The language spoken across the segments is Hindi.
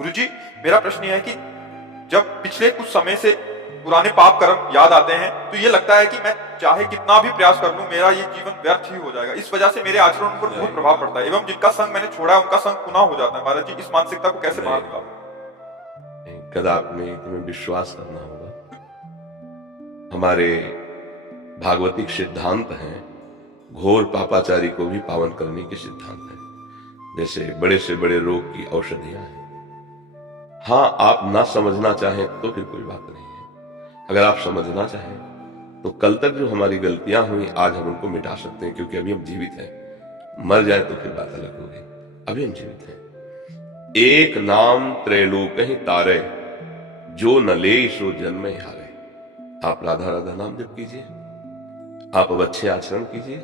गुरुजी, मेरा प्रश्न यह है कि जब पिछले कुछ समय से पुराने पाप कर्म याद आते हैं तो ये लगता है कि मैं चाहे कितना भी प्रयास कर लूं मेरा ये जीवन व्यर्थ ही हो जाएगा। इस वजह से मेरे आचरण पर बहुत प्रभाव पड़ता है एवं जिनका संग मैंने छोड़ा है उनका संग पुनः हो जाता है। महाराज जी, इस मानसिकता को कैसे बाहर निकालूं? कदाप में तुम्हें विश्वास करना होगा। हमारे भागवतिक सिद्धांत हैं, घोर पापाचारी को भी पावन करने के सिद्धांत हैं। जैसे बड़े से बड़े रोग की औषधियां हैं। हाँ, आप ना समझना चाहें तो फिर कोई बात नहीं है। अगर आप समझना चाहें तो कल तक जो हमारी गलतियां हुई आज हम उनको मिटा सकते हैं, क्योंकि अभी हम जीवित हैं। मर जाए तो फिर बात अलग होगी, अभी हम जीवित हैं। एक नाम त्रैलोक ही तारे, जो न ले सो जन्म हारे। आप राधा राधा नाम जप कीजिए, आप अब अच्छे आचरण कीजिए।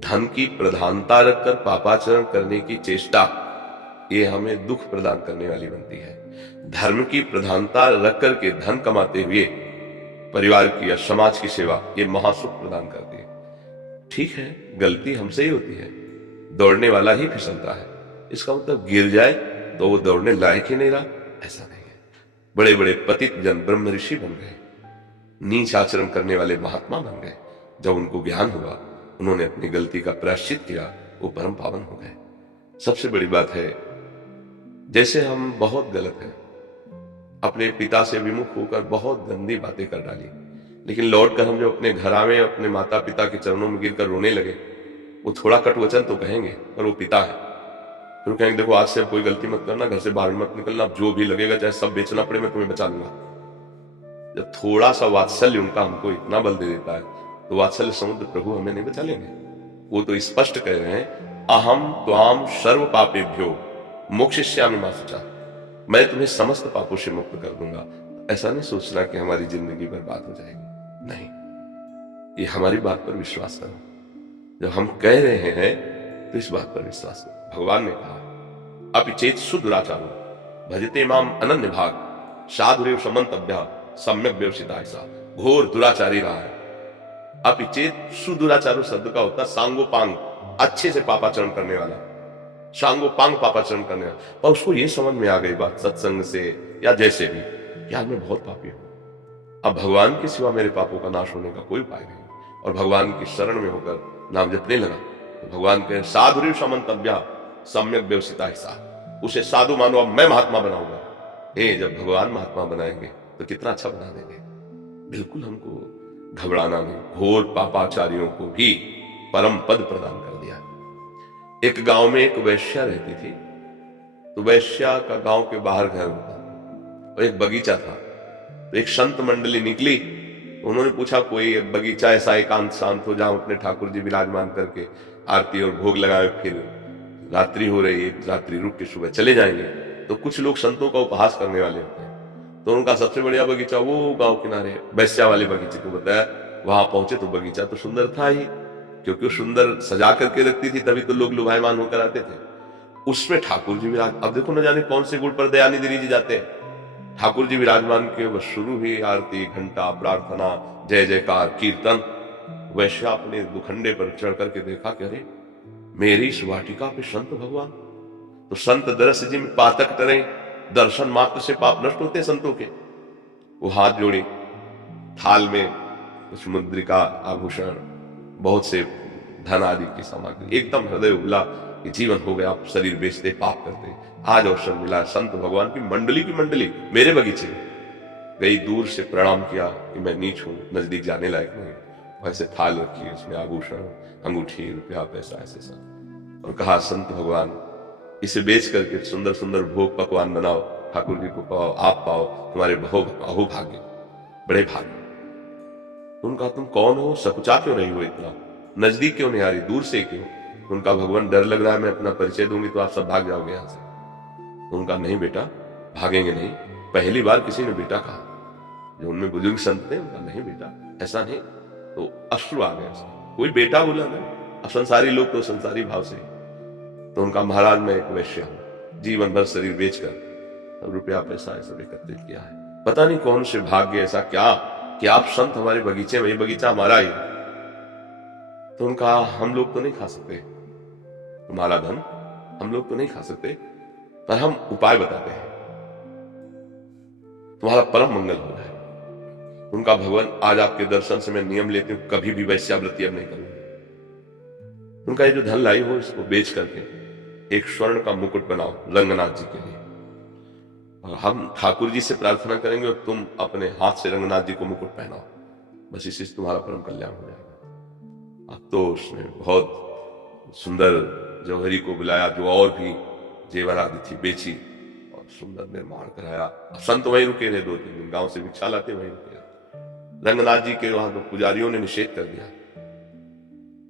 धन की प्रधानता रखकर पापाचरण करने की चेष्टा, ये हमें दुख प्रदान करने वाली बनती है। धर्म की प्रधानता रख करके धन कमाते हुए परिवार की या समाज की सेवा, ये महासुख प्रदान करती है। ठीक है, गलती हमसे ही होती है, दौड़ने वाला ही फिसलता है। इसका मतलब गिर जाए तो वो दौड़ने लायक ही नहीं रहा, ऐसा नहीं है। बड़े बड़े पतित जन ब्रह्म ऋषि बन गए, नीच आचरण करने वाले महात्मा बन गए। जब उनको ज्ञान हुआ, उन्होंने अपनी गलती का प्रायश्चित किया, वो परम पावन हो गए। सबसे बड़ी बात है, जैसे हम बहुत गलत हैं, अपने पिता से विमुख होकर बहुत गंदी बातें कर डाली, लेकिन लौटकर हम जब अपने घर आवे, अपने माता पिता के चरणों में गिरकर रोने लगे, वो थोड़ा कटु वचन तो कहेंगे, पर वो पिता है। फिर कहेंगे देखो आज से अब कोई गलती मत करना, घर से बाहर मत निकलना, अब जो भी लगेगा चाहे सब बेचना पड़े मैं तुम्हें बचा लूंगा। जब थोड़ा सा वात्सल्य उनका हमको इतना बल दे देता है, तो वात्सल्य समुद्र प्रभु हमें नहीं बचा लेंगे। वो तो स्पष्ट कह रहे हैं, अहम त्वाम सर्व पापेभ्यो मोक्षयिष्यामि मा शुचा, मैं तुम्हें समस्त पापों से मुक्त कर दूंगा। ऐसा नहीं सोचना कि हमारी जिंदगी बर्बाद हो जाएगी, नहीं, ये हमारी बात पर विश्वास करो। जब हम कह रहे हैं तो इस बात पर विश्वास करो। भगवान ने कहा, अपि चेत सुदुराचारो भजते माम अनन्य भाग, साधुरेव समन्तव्य सम्यक व्यवसिता। ऐसा घोर दुराचारी रहा है। अपि चेत सुदुराचारो शब्द का होता सांगोपांग, अच्छे से पापाचरण करने वाला, सांगोपांग पापाचरण करने वाला। पर उसको ये समझ में आ गई बात सत्संग से या जैसे भी, यार मैं बहुत पापी हूं, अब भगवान के सिवा मेरे पापों का नाश होने का कोई उपाय नहीं। और भगवान की शरण में होकर नाम जपने लगा तो भगवान कहे, साधुरेव समन्तव्य सम्यक व्यवसिता। ऐसा उसे साधु मानो, अब मैं महात्मा बनाऊंगा। जब भगवान महात्मा बनाएंगे तो कितना अच्छा बना देंगे। बिल्कुल हमको घबराना नहीं। घोर पापाचारियों को भी परम पद प्रदान कर दिया। एक गांव में एक वैश्या रहती थी। तो वैश्या का गांव के बाहर घर होता और एक बगीचा था। तो एक संत मंडली निकली, उन्होंने पूछा कोई एक बगीचा ऐसा एकांत शांत हो जहां अपने ठाकुर जी विराजमान करके आरती और भोग लगाए, फिर रात्रि हो रही है, रात्रि रुक के सुबह चले जाएंगे। तो कुछ लोग संतों का उपहास करने वाले होते हैं। तो उनका सबसे बढ़िया बगीचा वो गांव किनारे वैश्या वाले बगीचे को बताया। वहां पहुंचे तो बगीचा तो सुंदर था ही, क्योंकि वो सुंदर सजा करके रखती थी, तभी तो लोग लुभायमान होकर आते थे। उसमें ठाकुर जी विराज, अब देखो न जाने कौन से गुण पर दयानिधि ऋषि जाते हैं। ठाकुर जी विराजमान के बस शुरू हुई आरती, घंटा, प्रार्थना, जय जयकार, कीर्तन। वैश्या अपने दुखंडे पर चढ़ करके देखा कि अरे मेरी इस वाटिका पे संत भगवान। तो संत दरस जिम पातक टरे, दर्शन मात्र से पाप नष्ट होते हैं संतों के। वो हाथ जोड़े, थाल में कुछ मुद्रिका, आभूषण, बहुत से धन आदि की सामग्री, एकदम हृदय उबला कि जीवन हो गया, शरीर बेचते, पाप करते, आज अवसर मिला। संत भगवान की मंडली मेरे बगीचे में गई, दूर से प्रणाम किया कि मैं नीच हूं, नजदीक जाने लायक नहीं। वैसे थाल रखी, उसमें आभूषण, अंगूठी, रुपया, पैसा, ऐसे सब, और कहा संत भगवान इसे बेच करके सुंदर सुंदर भोग पकवान बनाओ, ठाकुर जी को पाओ, आप पाओ, तुम्हारे अहो भाग्य, बड़े भाग्य। उनका तुम कौन हो, सकुचा क्यों रही हो, इतना नजदीक क्यों नहीं आ रही, दूर से क्यों? उनका भगवान डर लग रहा है मैं अपना परिचय दूंगी तो आप सब भाग जाओगे यहां से। उनका नहीं बेटा, भागेंगे नहीं। पहली बार किसी ने बेटा कहा, जो उनमें बुजुर्ग संत थे, उनका नहीं बेटा, ऐसा नहीं। तो अश्रु आ गए, कोई बेटा बोला नहीं। अब संसारी लोग तो संसारी भाव से। तो उनका महाराज मैं एक वैश्य हूं, जीवन भर शरीर बेचकर रुपया पैसा सब एकत्रित किया है। पता नहीं कौन से भाग्य ऐसा क्या कि आप संत हमारे बगीचे में, ये बगीचा हमारा ही। तो उनका हम लोग तो नहीं खा सकते तुम्हारा धन, हम लोग तो नहीं खा सकते, पर हम उपाय बताते हैं। तुम्हारा परम मंगल हो जाएगा। उनका भगवान, आज आपके दर्शन से मैं नियम लेती हूं, कभी भी वैश्यावृत्ति अब नहीं करूंगी। उनका ये जो धन लाई हो इसको बेच करके एक स्वर्ण का मुकुट बनाओ रंगनाथ जी के लिए, और हम ठाकुर जी से प्रार्थना करेंगे और तुम अपने हाथ से रंगनाथ जी को मुकुट पहनाओ, बस इससे तुम्हारा परम कल्याण हो जाएगा। अब तो उसने बहुत सुंदर जौहरी को बुलाया, जो और भी जेवर आदि थी बेची और सुंदर निर्माण कराया। संत वहीं रुके रहे 2-3 दिन, गांव से भिक्षा लाते वहीं रुके रहे। रंगनाथ जी के वहां तो पुजारियों ने निषेध कर दिया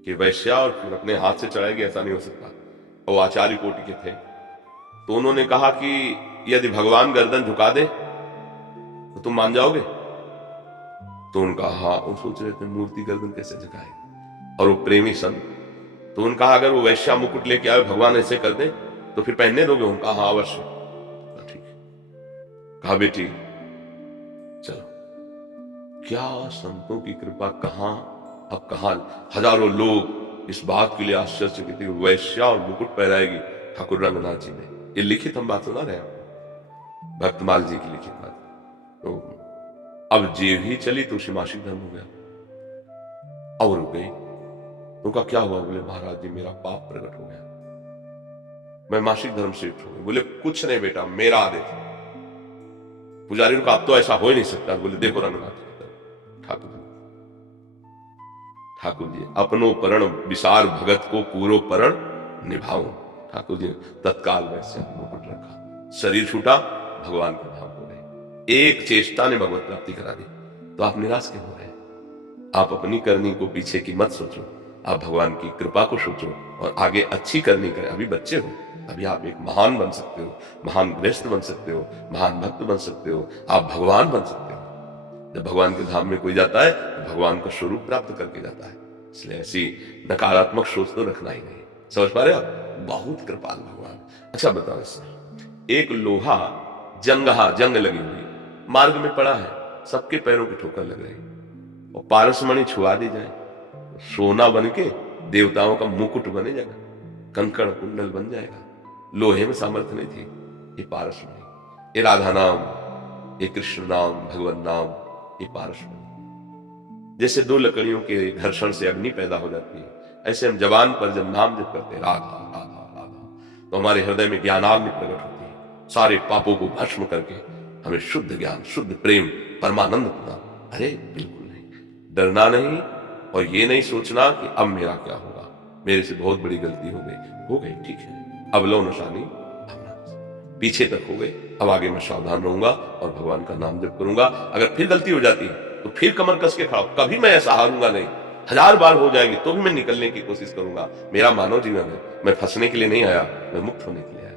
कि वैश्या और फिर अपने हाथ से चढ़ाएगी, ऐसा नहीं हो सकता। वो आचार्य कोटि के थे, तो उन्होंने कहा कि यदि भगवान गर्दन झुका दे तो तुम मान जाओगे? तो उनका हाँ, वो सोच रहे थे मूर्ति गर्दन कैसे झुकाए, और वो प्रेमी संत, तो उनका अगर वो वैश्या मुकुट लेके आए भगवान ऐसे कर दे तो फिर पहनने दोगे? उनका हाँ अवश्य। ठीक है, कहा बेटी चलो। क्या संतों की कृपा, कहां अब कहां हजारों लोग इस बात के लिए आश्चर्यचकित थे, वैश्या और मुकुट पहनाएगी ठाकुर रंगनाथ जी ने। ये लिखित हम बात सुना रहे हैं, भक्तमाल जी की लिखित बात। तो अब जेव ही चली तो उसे मासिक धर्म हो गया और रुक गई। उनका क्या हुआ? बोले महाराज जी मेरा पाप प्रकट हो गया, मैं मासिक धर्म से उठ हो गई। बोले कुछ नहीं बेटा, मेरा आदेश। पुजारी उनका अब तो ऐसा हो ही नहीं सकता। बोले देखो रंगनाथ ठाकुर जी अपनो परण विसार भगत को पूरो परण निभाओ। ठाकुर जी तत्काल वैसे मुकुट रखा, शरीर छूटा, भगवान के धाम हो गए। एक चेष्टा ने भगवत प्राप्ति करा दी। तो आप निराश क्यों हो रहे? आप अपनी करनी को पीछे की मत सोचो, आप भगवान की कृपा को सोचो और आगे अच्छी करनी करें। अभी बच्चे हो, अभी आप एक महान बन सकते हो, महान गृहस्थ बन सकते हो, महान भक्त बन सकते हो, आप भगवान बन सकते हो। जब भगवान के धाम में कोई जाता है तो भगवान का स्वरूप प्राप्त करके जाता है। इसलिए ऐसी नकारात्मक सोच तो रखना ही नहीं। समझ पा रहे आप? बहुत कृपाल भगवान। अच्छा बताओ सर, एक लोहा जंग लगी हुई मार्ग में पड़ा है, सबके पैरों की ठोकर लग रही, और पारसमणि छुआ दी जाए, सोना बन के देवताओं का मुकुट बने जाएगा, कंकड़ कुंडल बन जाएगा। लोहे में सामर्थ्य नहीं थी, ये पारसमणि, ये राधा नाम, ये कृष्ण नाम, भगवान नाम, ये पारसमणि। जैसे दो लकड़ियों के घर्षण से अग्नि पैदा हो जाती है, ऐसे हम जबान पर जब नाम जप करते राधा राधा राधा, तो हमारे हृदय में ज्ञानाग्नि प्रकट होती है, सारे पापों को भस्म करके हमें शुद्ध ज्ञान, शुद्ध प्रेम, परमानंद प्रदान। अरे बिल्कुल नहीं, डरना नहीं, और ये नहीं सोचना कि अब मेरा क्या होगा, मेरे से बहुत बड़ी गलती हो गई ठीक है, अब लो नशानी, पीछे तक हो गए, अब आगे मैं सावधान रहूंगा और भगवान का नाम जप करूंगा। अगर फिर गलती हो जाती है तो फिर कमर कस के खड़ा, कभी मैं ऐसा हारूंगा नहीं। 1000 बार हो जाएगी तो भी मैं निकलने की कोशिश करूंगा। मेरा मानव जीवन है, मैं फंसने के लिए नहीं आया, मैं मुक्त होने के लिए आया।